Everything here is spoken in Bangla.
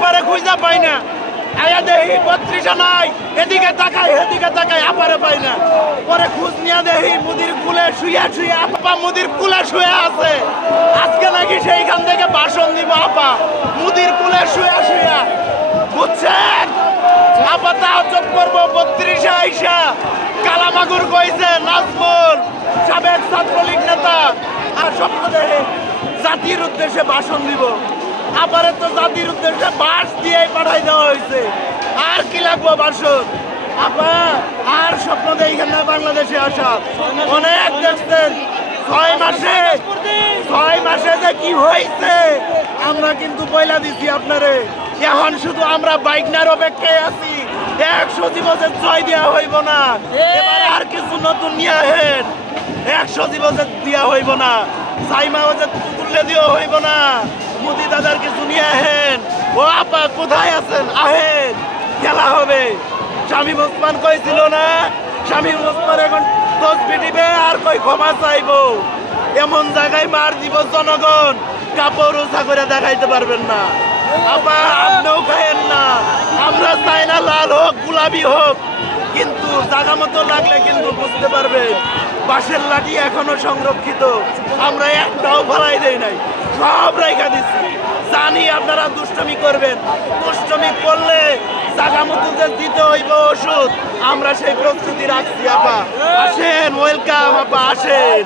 আপারে খুঁজা পাই না। আয়া দেহি 32 নাই, এদিকে তাকাই আপারে পাই না। পরে খোঁজ নিয়ে দেহি মুদির কুলে শুয়ে আপা মুদির কুলে শুয়ে আছে। আজকে নাকি সেইখান থেকে ভাষণ দিব আপা মুদির কুলে শুয়ে বুঝছেন? আপা তাহাজ্জুদ করবো 32 আইসা কালামাগুর কইছে নাজমুল সাবেক ছাত্রলীগ নেতা আর স্বপ্ন দেখে জাতির উদ্দেশ্যে ভাষণ দিব। আবারে তো জাতির উদ্দেশ্যে বাস দিয়ে পাঠাই দেওয়া হয়েছে। আর কি লাগবো ভাষণ? আপা আর স্বপ্ন দেখেন না বাংলাদেশে আসা। অনেক দেখছেন 6 মাসে যে কি হয়েছে আমরা কিন্তু বইলা দিছি আপনারে। এখন শুধু আমরা বাইকনার অপেক্ষায় আছি। 100 বছর জয় দেওয়া হইব না, এবার আর কিছু নতুন নিয়ে আহেন। 100 বছর দিয়া হইব না, সাইমা বছর তুললে দিয়েও হইব না। মোদি দাদার কিছু নিয়ে আহেন। ও আপা কোথায় আছেন? আহেন, খেলা হবে। শামীম ওসমান কইছিল না, শামীম ওসমান এখন তসবি দিবে আর কই ক্ষমা চাইবো। এমন জায়গায় মার দিব জনগণ কাপড় উঁচা করে দেখাইতে পারবেন না। আপা আপনিও খায়েন না। আমরা চাই না লাল হোক গোলাপি হোক, কিন্তু জায়গা মতো লাগলে কিন্তু বুঝতে পারবেন বাঁশের লাঠি এখনো সংরক্ষিত। আমরা একটাও ফলাই দেই নাই, সব রেখা দিচ্ছি। জানি আপনারা দুষ্টমি করবেন, দুষ্টমি করলে জায়গা মতো যে দিতে হইব ওষুধ, আমরা সেই প্রস্তুতি রাখছি। আপা আসেন, ওয়েলকাম আপা আসেন।